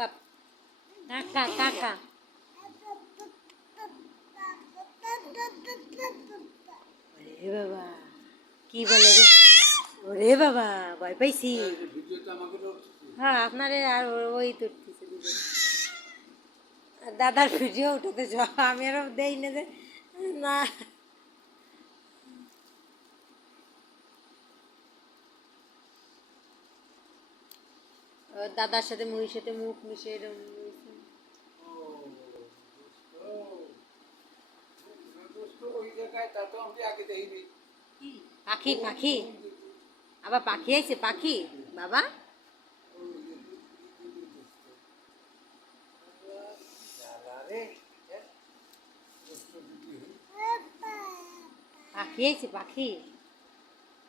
পাপ কাকা কাকা ওরে বাবা কি বলে রে ওরে বাবা ভয় পাইছি হ্যাঁ আপনারে আর ওই তো দাদার ভিডিও উঠাতে আমি আরো দেই না যে না দাদার সাথে মুড়ির সাথে মুখ মিশে এরকম পাখি পাখি আবার পাখি আইছে পাখি বাবা পাখি আইছে পাখি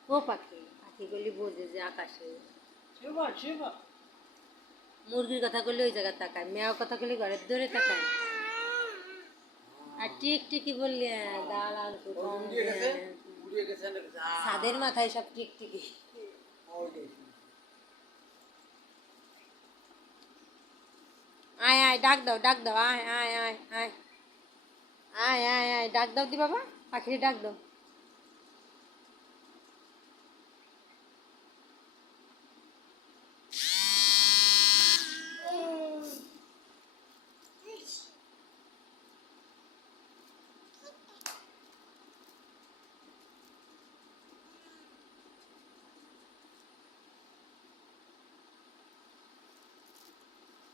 ও পাখি পাখিগুলি বোঝে যে আকাশে মুরগির কথা করলে ওই জায়গায় তাকায় মেয়াও কথা করলে ঘরের দৌড়ে তাকায় আর টিকটিকি বললে দাঁড়ান ছাদের মাথায় সব টিকটিকি আয় আয় ডাক দাও আয় আয় আয় আয় আয় আয় আয় ডাক দাও দি বাবা পাখিরে ডাক দাও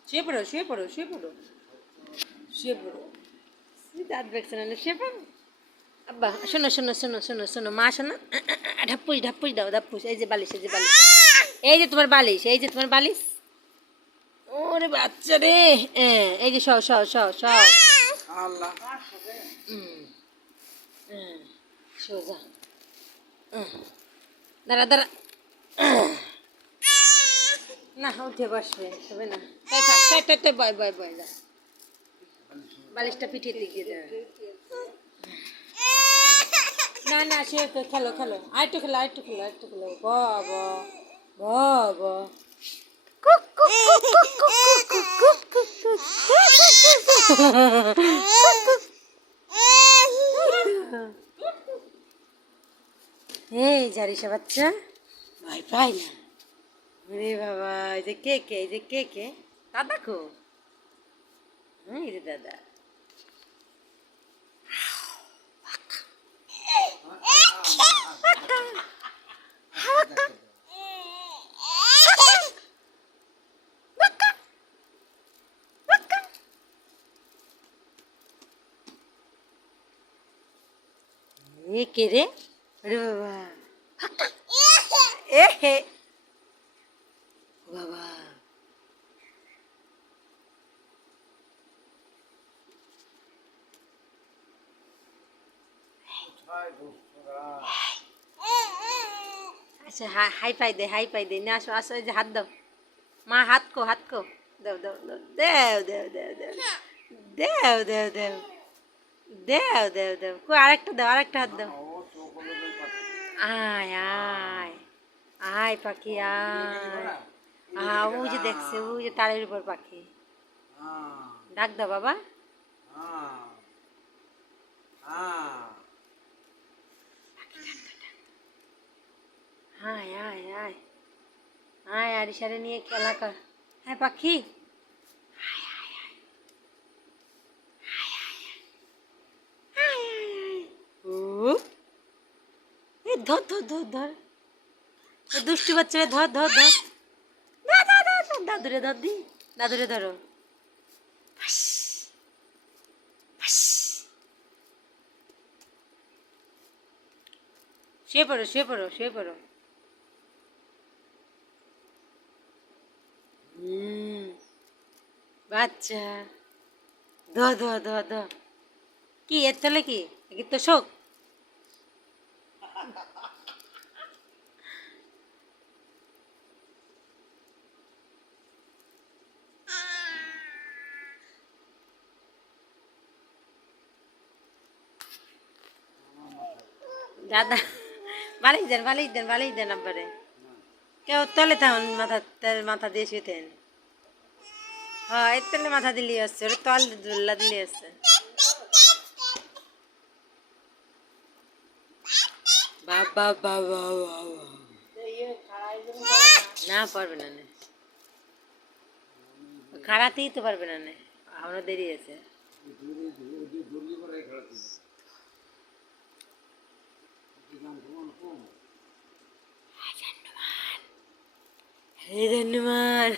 শুয়ে পড়ো শুয়ে পড়ো শুয়ে পড়ো শুয়ে পড়ো দাঁত বেঁকছে না শুয়ে পড়ো আব্বা শোনো শোনো শোনো শোনো শোনো মা শোনো ঢাপ্পুস ঢাপ্পুস দাও ঢাপ্পুস এই যে বালিশ এই যে বালিশ এই যে তোমার বালিশ এই যে তোমার বালিশ ওরে বাচ্চা রে এই যে সও সও সও সও আল্লাহ সোজা দাঁড়া দাঁড়া না উঠে বসবে তবে না বয় বয় বয় যা বালিশটা পিঠে দিকে যা না না সে খেলো খেলো আরেকটু খেলো আরেকটু খেলো আরেকটু খেলো বাবা বাবা এই জারিসা বাচ্চা ভয় পাই না রে বাবা এই যে কে কে এই যে কে কে দাদা কো এই যে দাদা এ কে রে রে বাবা এ হে বাবা আচ্ছা হাই পাই দে না আসো আসো যে হাত দাও মা হাত কো দাও দাও দাও দেও দেও দেও দেও দেও দেও দেও দেও দেও দেও কো আরেকটা দাও আরেকটা হাত দাও আয় আয় আয় পাখি আয় ওই যে দেখছে ওই যে তারের উপর পাখি ডাক দাও বাবা আয় আয় আয় আয় আরিসারে নিয়ে খেলা কর হ্যাঁ পাখি ধর ধর ধর ধর দুষ্টু বাচ্চারা ধর ধর ধর দাদুরে ধর দি দাদুরে ধরো শুয়ে পড়ো শুয়ে পড়ো শুয়ে পড়ো বাচ্চা ধ ধ ধ ধ কি এর তলে কি তো শোক দাদা বালিশ দেন আব্বারে কেউ তলে থাকুন মাথা দিয়ে শুতেন হ্যাঁ এর তেলে মাথা দিলি আসছে ওরে তল দুল্লা দিলি আসছে বাবা বাবা বাবা না পারবে না নে খাড়াতেই তো পারবে না নে আমরা দেরি আছে হে ধন্যবাদ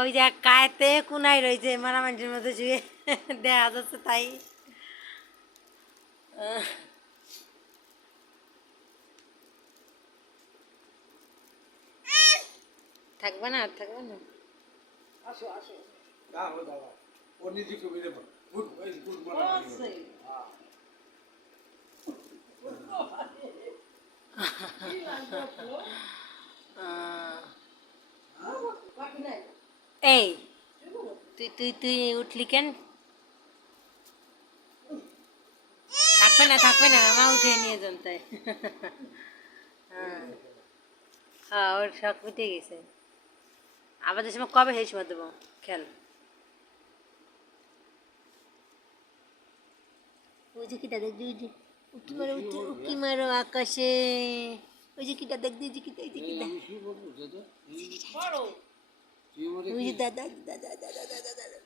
ওই যে কায়তে কুনাই রয়েছে মারা মানুষের মতো শুয়ে দেখা যাচ্ছে তাই থাকবে না আর থাকবে না আসো আসো দাও দাও ও নিজে কবি দেব গুড গুড মারা এই তুই তুই তুই উঠলি কেন থাকবে না মা উঠে নিয়ে যান তাই হ্যাঁ হ্যাঁ ওর শখ মিটে গেছে আবার সময় কবে সেই সময় দেবো খেল ওই যে কিটা দেখবি ওই যে উকি মারো আকাশে ওই যে কিটা দেখবি ওই যে কিটা ওই যে কিটা ওই যে দাদা দাদা দাদা দাদা দাদা